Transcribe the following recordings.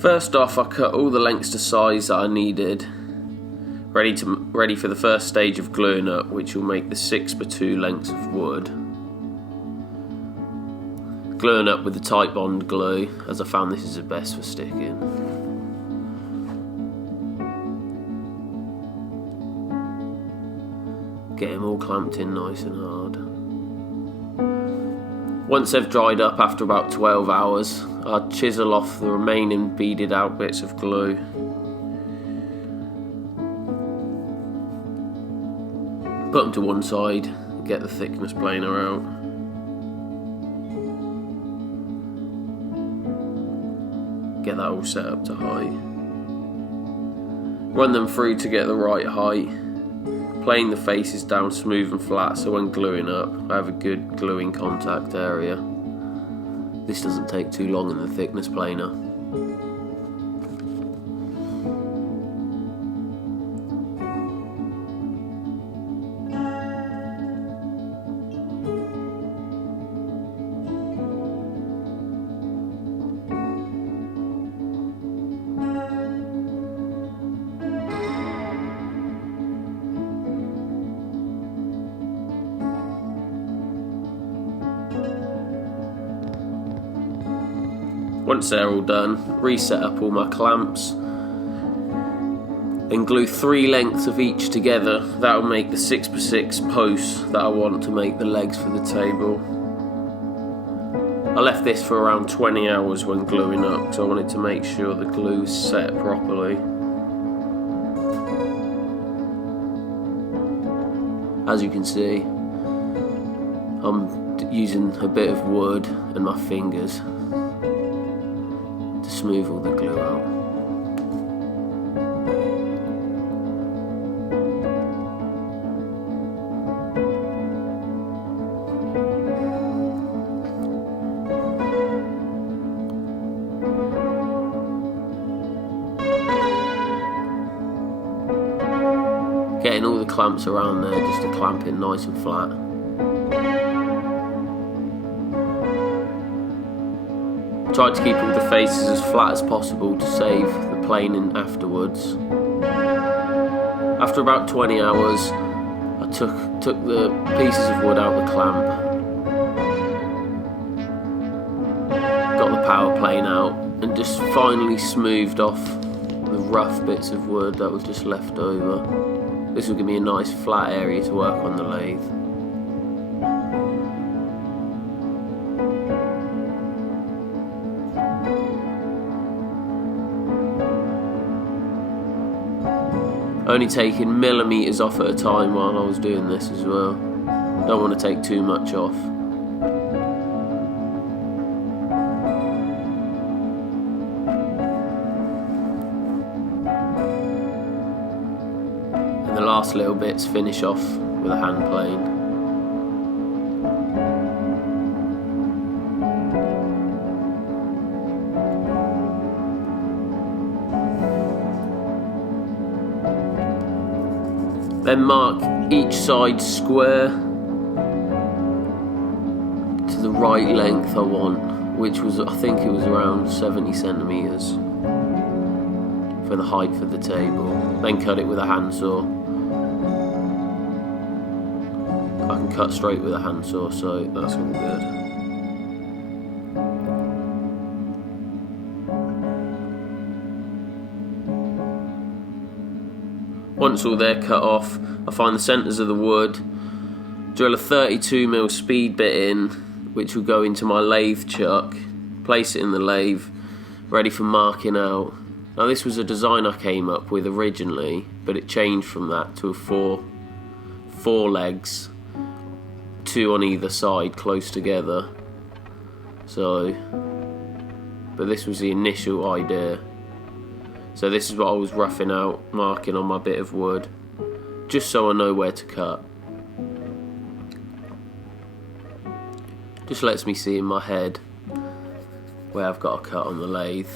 First off, I cut all the lengths to size that I needed, ready for the first stage of gluing up, which will make the 6x2 lengths of wood. Gluing up with the tight bond glue, as I found this is the best for sticking. Get them all clamped in nice and hard. Once they've dried up after about 12 hours, I'll chisel off the remaining beaded out bits of glue. Put them to one side, get the thickness planer out. Get that all set up to height. Run them through to get the right height. Plane the faces down smooth and flat so when gluing up I have a good gluing contact area. This doesn't take too long in the thickness planer. Once they're all done, reset up all my clamps, then glue 3 lengths of each together. That'll make the 6x6 posts that I want to make the legs for the table. I left this for around 20 hours when gluing up because I wanted to make sure the glue was set properly. As you can see, I'm using a bit of wood and my fingers to smooth all the glue out. Getting all the clamps around there just to clamp it nice and flat. Tried to keep all the faces as flat as possible to save the planing afterwards. After about 20 hours, I took the pieces of wood out the clamp, got the power plane out, and just finally smoothed off the rough bits of wood that was just left over. This will give me a nice flat area to work on the lathe. Only taking millimetres off at a time while I was doing this as well. Don't want to take too much off. And the last little bits finish off with a hand plane. Then mark each side square to the right length I want, which was, I think it was around 70 centimetres for the height for the table. Then cut it with a handsaw. I can cut straight with a handsaw, so that's all good. Once all they're cut off, I find the centres of the wood, drill a 32mm speed bit in, which will go into my lathe chuck, place it in the lathe, ready for marking out. Now this was a design I came up with originally, but it changed from that to a four legs, 2 on either side close together. But this was the initial idea. So this is what I was roughing out, marking on my bit of wood, just so I know where to cut. Just lets me see in my head where I've got to cut on the lathe.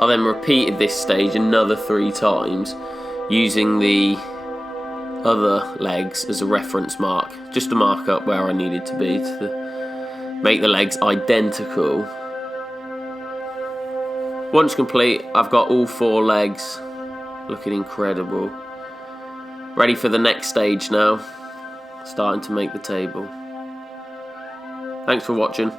I then repeated this stage another 3 times, using the other legs as a reference mark, just to mark up where I needed to be to make the legs identical. Once complete, I've got all 4 legs looking incredible. Ready for the next stage now, starting to make the table. Thanks for watching.